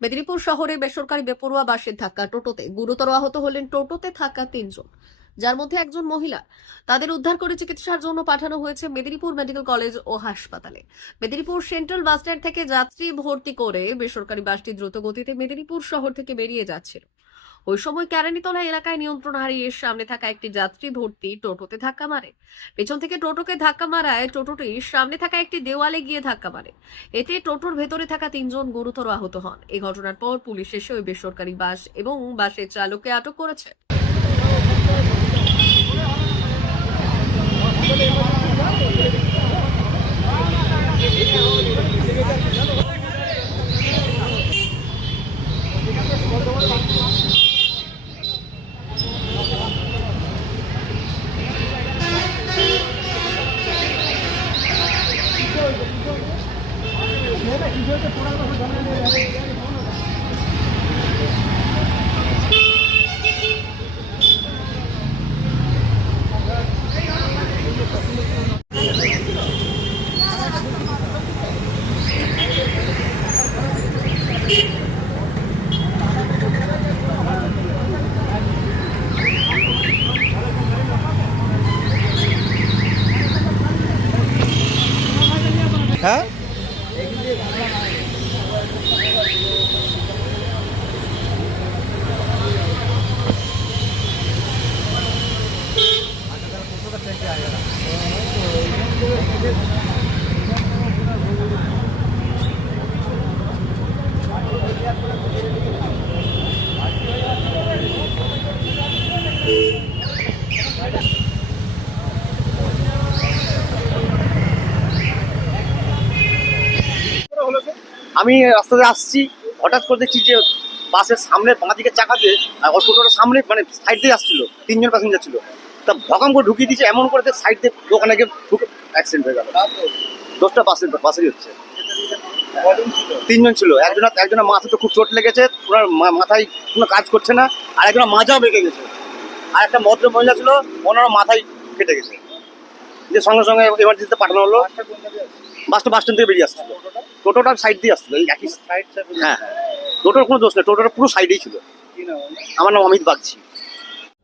মেদিনীপুর শহরে বেসরকারি বেপরোয়া বাসের ধাক্কা টোটোতে। গুরুতর আহত হলেন টোটোতে থাকা তিনজন। যার মধ্যে একজন মহিলা। তাদের উদ্ধার করে চিকিৎসার জন্য পাঠানো হয়েছে মেদিনীপুর মেডিকেল কলেজ ও হাসপাতালে। মেদিনীপুর সেন্ট্রাল বাস স্ট্যান্ড থেকে যাত্রী ভর্তি করে বেসরকারি বাসটি দ্রুত গতিতে মেদিনীপুর শহর থেকে বেরিয়ে যাচ্ছিল। ওই সময় ক্যারানিতলা এলাকায় নিয়ন্ত্রণ হারিয়ে সামনে থাকা একটি যাত্রী ভর্তি টোটোতে ধাক্কা মারে। পেছন থেকে টোটোকে ধাক্কা মারায় টোটোটি সামনে থাকা একটি দেওয়ালে গিয়ে ধাক্কা মারে। এতে টোটোর ভেতরে থাকা তিনজন গুরুতর আহত হন। এই ঘটনার পর পুলিশ এসে ওই বেসরকারি বাস এবং বাসের চালককে আটক করেছে। ये ना इधर से पूरा আমি রাস্তাতে আসছি, হঠাৎ করে দেখছি যে বাসের সামনে বাঁ দিকে চাকা দিয়ে, আর টোটোটার সামনে মানে সাইড দিয়ে আসছিল, তিনজন প্যাসেঞ্জার ছিল। তা ভকাম করে ঢুকিয়ে দিয়েছে এমন করে সাইড দিয়ে দোকানে গিয়ে ঢুকে অ্যাক্সিডেন্ট হয়ে গেল। দশটা বাসের বাসেরই হচ্ছে। তিনজন ছিল। একজন একজনের মাথা তো খুব চোট লেগেছে ওনার মাথায় কোনো কাজ করছে না আর একজনের মাজাও বেঁকে গেছে। আর একটা ভদ্র মহিলা ছিল ওনারও মাথায় কেটে গেছে। যে সঙ্গে সঙ্গে এমার্জেন্সিতে পাঠানো হলো। বাসটা বাস স্ট্যান্ড থেকে বেরিয়ে আসছিল। টোটোটা সাইড দিয়ে আসছিল এই একই সাইড হ্যাঁ টোটোর কোনো দোষ নেই টোটোটা পুরো সাইডেই ছিল। আমার নাম অমিত বাগচি।